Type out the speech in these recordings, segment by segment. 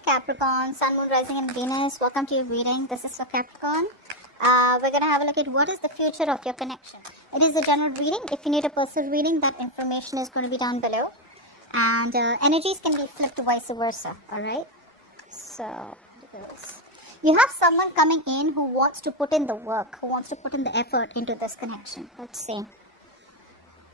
Capricorn, Sun, Moon, Rising and Venus. Welcome to your reading. This is for Capricorn. We're going to have a look at what is the future of your connection. It is a general reading. If you need a personal reading, that information is going to be down below. And energies can be flipped vice versa. Alright? So, you have someone coming in who wants to put in the work, who wants to put in the effort into this connection. Let's see.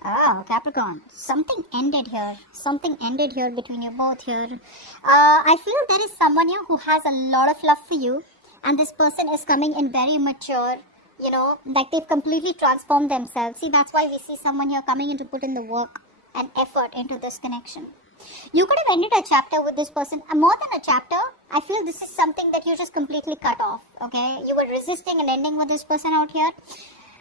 Oh, Capricorn, something ended here. Something ended here between you both here. I feel there is someone here who has a lot of love for you. And this person is coming in very mature, you know, like they've completely transformed themselves. See, that's why we see someone here coming in to put in the work and effort into this connection. You could have ended a chapter with this person. More than a chapter, I feel this is something that you just completely cut off, okay? You were resisting an ending with this person out here.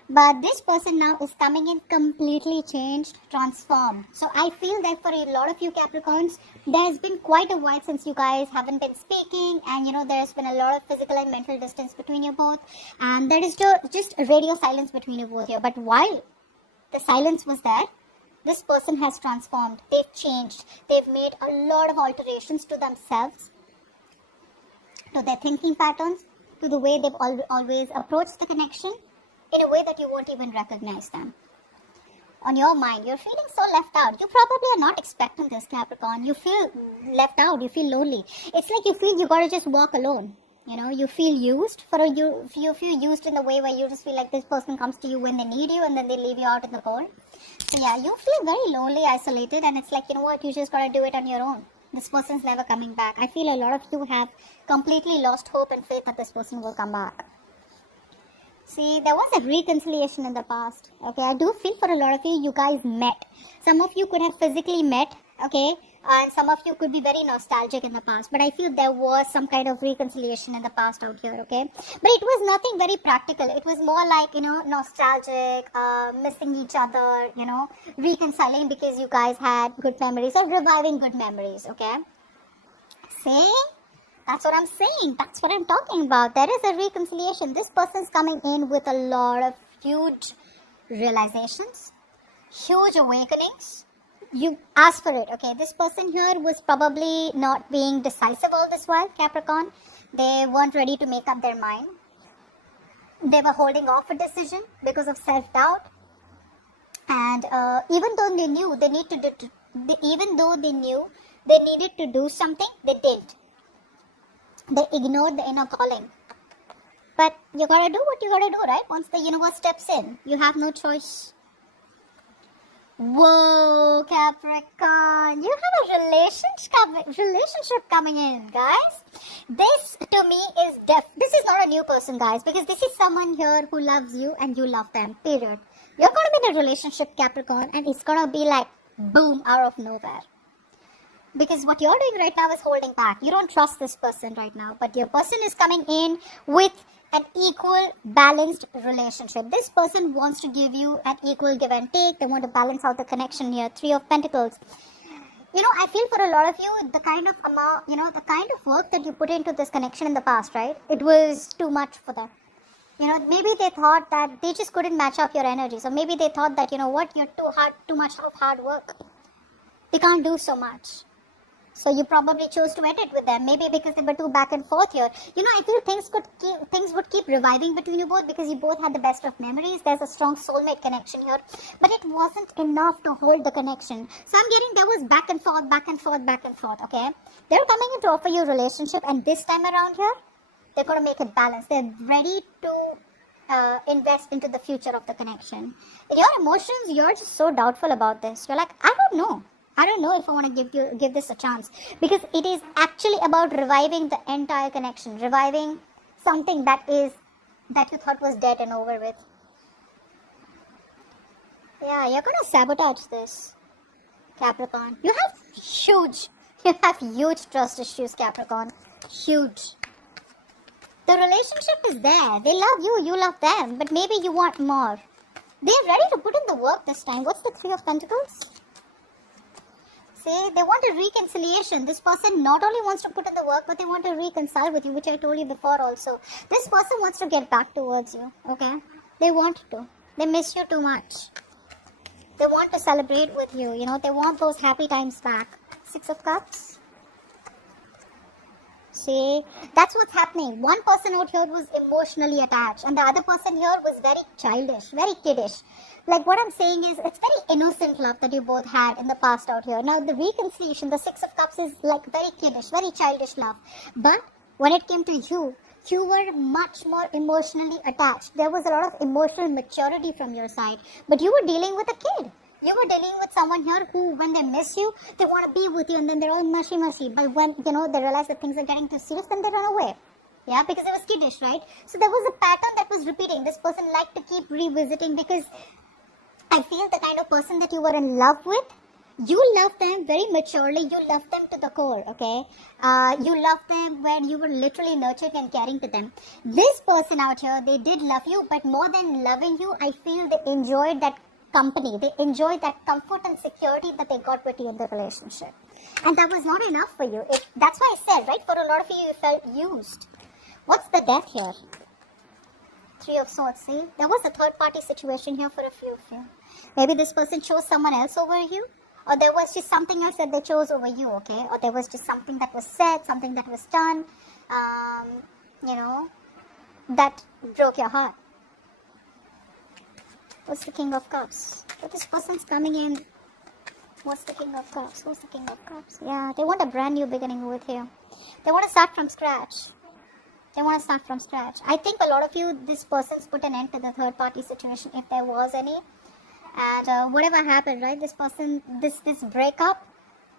But this person now is coming in completely changed, transformed. So I feel that for a lot of you Capricorns, there has been quite a while since you guys haven't been speaking. And you know, there has been a lot of physical and mental distance between you both. And there is just radio silence between you both here. But while the silence was there, this person has transformed. They've changed. They've made a lot of alterations to themselves, to their thinking patterns, to the way they've always approached the connection, in a way that you won't even recognize them. On your mind, you're feeling so left out. You probably are not expecting this, Capricorn. You feel left out. You feel lonely. It's like you feel you gotta just walk alone. You know, you feel used. You feel used in the way where you just feel like this person comes to you when they need you and then they leave you out in the cold. So yeah, you feel very lonely, isolated, and it's like, you know what, you just gotta do it on your own. This person's never coming back. I feel a lot of you have completely lost hope and faith that this person will come back. See, there was a reconciliation in the past, okay? I do feel for a lot of you guys met. Some of you could have physically met, okay? And some of you could be very nostalgic in the past. But I feel there was some kind of reconciliation in the past out here, okay? But it was nothing very practical. It was more like, you know, nostalgic, missing each other, you know, reconciling because you guys had good memories or reviving good memories, okay? See? That's what I'm saying. That's what I'm talking about. There is a reconciliation. This person's coming in with a lot of huge realizations, huge awakenings. You ask for it, okay? This person here was probably not being decisive all this while, Capricorn. They weren't ready to make up their mind. They were holding off a decision because of self-doubt. And even though they knew they needed to do something, they didn't. They ignored the inner calling. But you gotta do what you gotta do, right? Once the universe steps in, you have no choice. Whoa, Capricorn, you have a relationship coming in, guys. This to me is this is not a new person, guys, because this is someone here who loves you and you love them, period. You're gonna be in a relationship, Capricorn, and it's gonna be like boom, out of nowhere. Because what you're doing right now is holding back. You don't trust this person right now. But your person is coming in with an equal, balanced relationship. This person wants to give you an equal give and take. They want to balance out the connection here. 3 of Pentacles. You know, I feel for a lot of you, the kind of amount, you know, the kind of work that you put into this connection in the past, right? It was too much for them. You know, maybe they thought that they just couldn't match up your energy. So maybe they thought that, you know what, you're too much of hard work. They can't do so much. So you probably chose to end it with them, maybe because they were too back and forth here. You know, I feel things would keep reviving between you both because you both had the best of memories. There's a strong soulmate connection here, but it wasn't enough to hold the connection. So I'm getting there was back and forth, okay? They're coming in to offer you a relationship, and this time around here, they're going to make it balanced. They're ready to invest into the future of the connection. In your emotions, you're just so doubtful about this. You're like, I don't know if I want to give this a chance, because it is actually about reviving the entire connection, reviving something that you thought was dead and over with. Yeah, you're gonna sabotage this, Capricorn. You have huge trust issues, Capricorn. Huge. The relationship is there. They love you, you love them, but maybe you want more. They're ready to put in the work this time. What's the 3 of Pentacles? See, they want a reconciliation. This person not only wants to put in the work, but they want to reconcile with you, which I told you before also. This person wants to get back towards you, okay? They want to. They miss you too much. They want to celebrate with you, you know. They want those happy times back. 6 of Cups. see? That's what's happening. One person out here was emotionally attached, and the other person here was very childish, very kiddish. Like what I'm saying is, it's very innocent love that you both had in the past out here. Now the reconciliation, the Six of Cups, is like very kiddish, very childish love. But when it came to you, you were much more emotionally attached. There was a lot of emotional maturity from your side, but you were dealing with a kid. You were dealing with someone here who, when they miss you, they want to be with you, and then they're all mushy. But when, they realize that things are getting too serious, then they run away. Yeah, because it was kiddish, right? So there was a pattern that was repeating. This person liked to keep revisiting, because I feel the kind of person that you were in love with, you love them very maturely. You love them to the core, okay? You love them when you were literally nurturing and caring to them. This person out here, they did love you, but more than loving you, I feel they enjoyed that company. They enjoyed that comfort and security that they got with you in the relationship. And that was not enough for you. That's why I said, right, for a lot of you, you felt used. What's the death here? Three of Swords, see? There was a third party situation here for a few of you. Maybe this person chose someone else over you, or there was just something else that they chose over you, okay? Or there was just something that was said, something that was done, that broke your heart. What's the King of Cups? So this person's coming in. What's the King of Cups? Who's the King of Cups? Yeah, they want a brand new beginning with you. They want to start from scratch. I think a lot of you, this person's put an end to the third party situation, if there was any. And whatever happened, right? This person, this breakup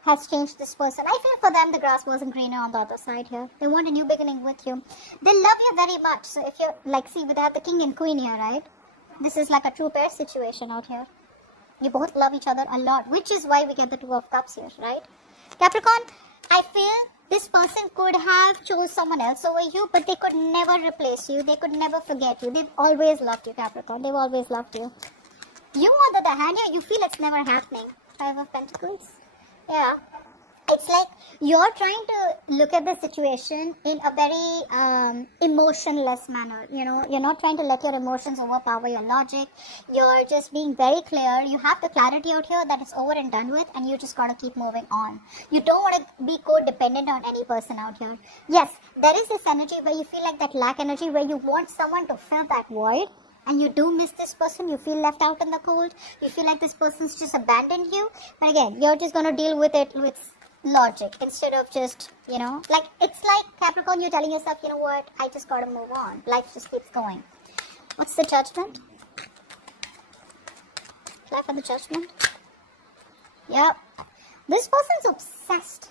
has changed this person. I feel for them the grass wasn't greener on the other side here. They want a new beginning with you. They love you very much. So if you're, like, see, we have the King and Queen here, right? This is like a true pair situation out here. You both love each other a lot, which is why we get the Two of Cups here, right? Capricorn, I feel this person could have chose someone else over you, but they could never replace you. They could never forget you. They've always loved you, Capricorn. They've always loved you. You, on the other hand, you feel it's never happening. Five of Pentacles. Yeah. It's like you're trying to look at the situation in a very emotionless manner. You're not trying to let your emotions overpower your logic. You're just being very clear. You have the clarity out here that it's over and done with, and you just gotta keep moving on. You don't want to be codependent on any person out here. Yes, there is this energy where you feel like that lack energy, where you want someone to fill that void. And you do miss this person, you feel left out in the cold, you feel like this person's just abandoned you. But again, you're just going to deal with it with logic instead of just, like, it's like Capricorn, you're telling yourself, you know what, I just got to move on. Life just keeps going. What's the Judgment? Fly for the Judgment. Yep. This person's obsessed.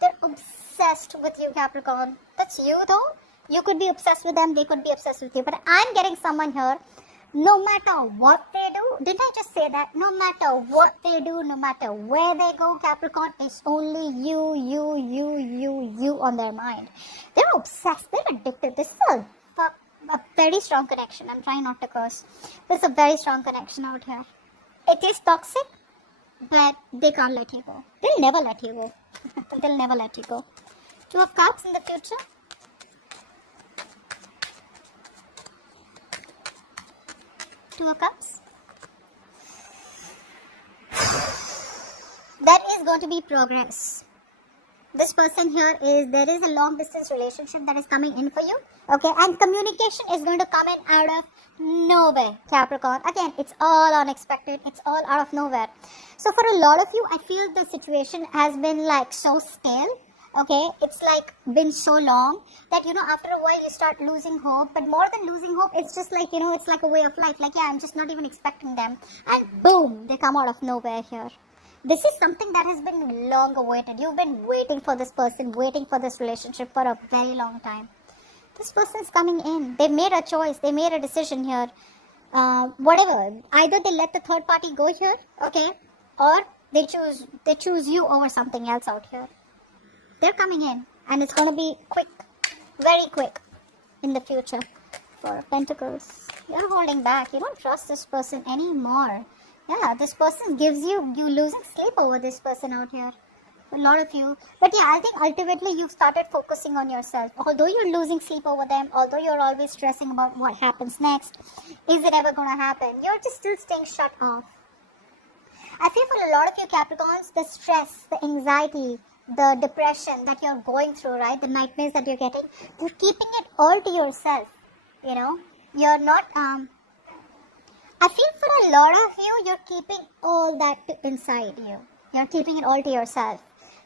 They're obsessed with you, Capricorn. That's you, though. You could be obsessed with them, they could be obsessed with you. But I'm getting someone here, no matter what they do, didn't I just say that? No matter what they do, no matter where they go, Capricorn, it's only you on their mind. They're obsessed, they're addicted. This is a very strong connection. I'm trying not to curse. There's a very strong connection out here. It is toxic, but they can't let you go. They'll never let you go. They'll never let you go. Two of Cups in the future. Two of Cups. That is going to be progress. This person here there is a long distance relationship that is coming in for you. Okay, and communication is going to come in out of nowhere, Capricorn. Again, it's all unexpected. It's all out of nowhere. So for a lot of you, I feel the situation has been like so stale. Okay, it's like been so long that, after a while you start losing hope. But more than losing hope, it's just like, it's like a way of life. Like, yeah, I'm just not even expecting them. And boom, they come out of nowhere here. This is something that has been long awaited. You've been waiting for this person, waiting for this relationship for a very long time. This person's coming in. They've made a choice. They made a decision here. Whatever. Either they let the third party go here, okay, or they choose you over something else out here. They're coming in, and it's going to be quick, very quick in the future. For Pentacles, you're holding back. You don't trust this person anymore. Yeah, this person gives you losing sleep over this person out here. A lot of you. But yeah, I think ultimately you've started focusing on yourself. Although you're losing sleep over them, although you're always stressing about what happens next, is it ever going to happen? You're just still staying shut off. I feel for a lot of you Capricorns, the stress, the anxiety, the depression that you're going through, right? The nightmares that you're getting, you're keeping it all to yourself, you know? You're not, I feel for a lot of you, you're keeping all that inside you. You're keeping it all to yourself.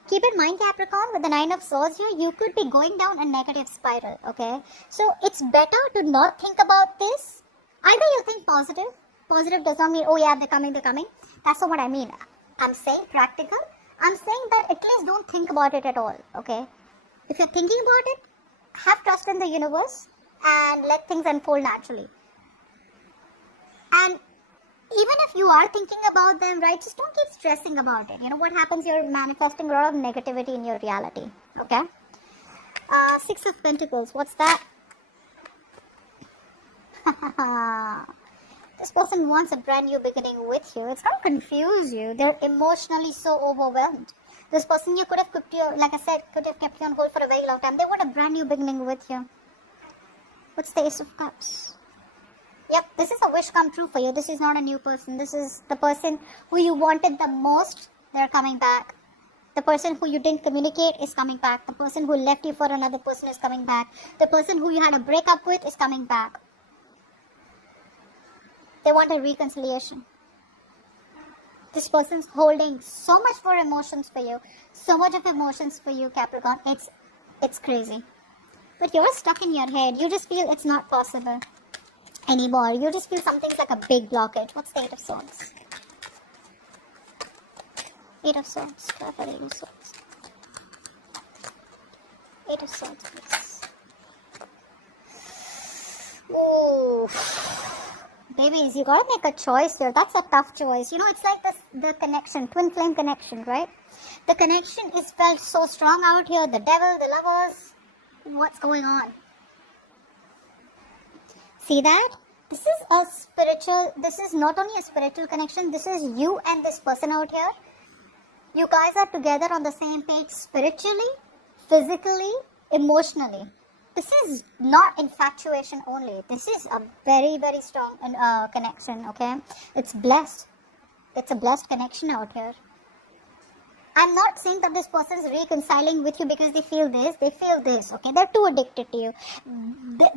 Keep in mind, Capricorn, with the 9 of Swords here, you could be going down a negative spiral, okay? So it's better to not think about this. Either you think positive. Positive does not mean, oh yeah, they're coming. That's not what I mean. I'm saying practical. I'm saying that at least don't think about it at all, okay? If you're thinking about it, have trust in the universe and let things unfold naturally. And even if you are thinking about them, right, just don't keep stressing about it. You know what happens? You're manifesting a lot of negativity in your reality, okay? 6 of Pentacles, what's that? This person wants a brand new beginning with you. It's not confuse you. They're emotionally so overwhelmed. This person you could have kept you, like I said, could have kept you on hold for a very long time. They want a brand new beginning with you. What's the Ace of Cups? Yep, this is a wish come true for you. This is not a new person. This is the person who you wanted the most. They're coming back. The person who you didn't communicate is coming back. The person who left you for another person is coming back. The person who you had a breakup with is coming back. They want a reconciliation. This person's holding so much more emotions for you. So much of emotions for you, Capricorn. It's crazy. But you're stuck in your head. You just feel it's not possible anymore. You just feel something's like a big blockage. What's the 8 of Swords? 8 of Swords. 8 of Swords. 8 of Swords, please. Oh. Babies, you gotta make a choice here. That's a tough choice. You know, it's like the connection, twin flame connection, right? The connection is felt so strong out here. The devil, the lovers. What's going on? See that? This is not only a spiritual connection. This is you and this person out here. You guys are together on the same page spiritually, physically, emotionally. This is not infatuation only. This is a very, very strong connection, okay? It's blessed. It's a blessed connection out here. I'm not saying that this person is reconciling with you because they feel this. They feel this, okay? They're too addicted to you.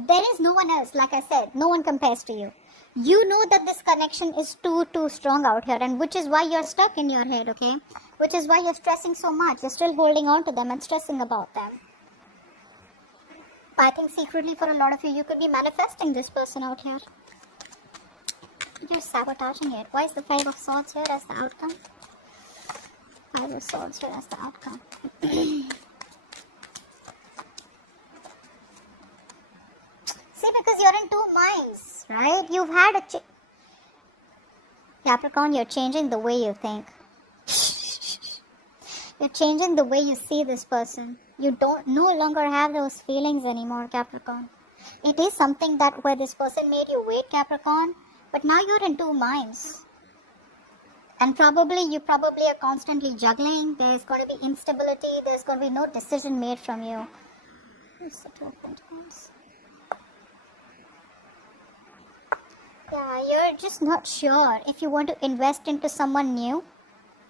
There is no one else, like I said. No one compares to you. You know that this connection is too strong out here, and which is why you're stuck in your head, okay? Which is why you're stressing so much. You're still holding on to them and stressing about them. I think secretly for a lot of you, you could be manifesting this person out here. You're sabotaging it. Why is the 5 of Swords here as the outcome? 5 of Swords here as the outcome. See, because you're in 2 minds, right? You've had a Capricorn, you're changing the way you think. You're changing the way you see this person. You don't no longer have those feelings anymore, Capricorn. It is something that where this person made you wait, Capricorn, but now you're in 2 minds. And you probably are constantly juggling. There's going to be instability. There's going to be no decision made from you. What's the 2 of Pentacles? Yeah, you're just not sure if you want to invest into someone new.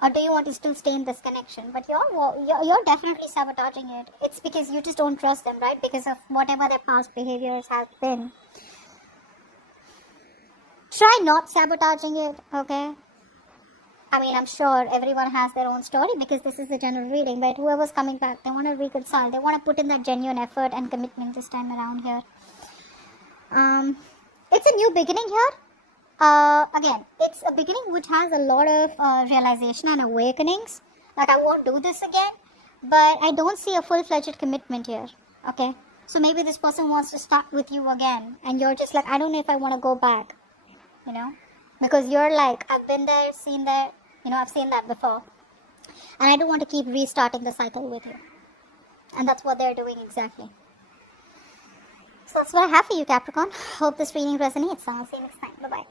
Or do you want to still stay in this connection? But you're definitely sabotaging it. It's because you just don't trust them, right? Because of whatever their past behaviors have been. Try not sabotaging it, okay? I mean, I'm sure everyone has their own story because this is a general reading. But whoever's coming back, they want to reconcile. They want to put in that genuine effort and commitment this time around here. It's a new beginning here. Again, it's a beginning which has a lot of realization and awakenings. Like, I won't do this again, but I don't see a full-fledged commitment here, okay? So maybe this person wants to start with you again, and you're just like, I don't know if I want to go back, you know? Because you're like, I've been there, seen that, you know, I've seen that before. And I don't want to keep restarting the cycle with you. And that's what they're doing exactly. So that's what I have for you, Capricorn. Hope this reading resonates. I'll see you next time. Bye-bye.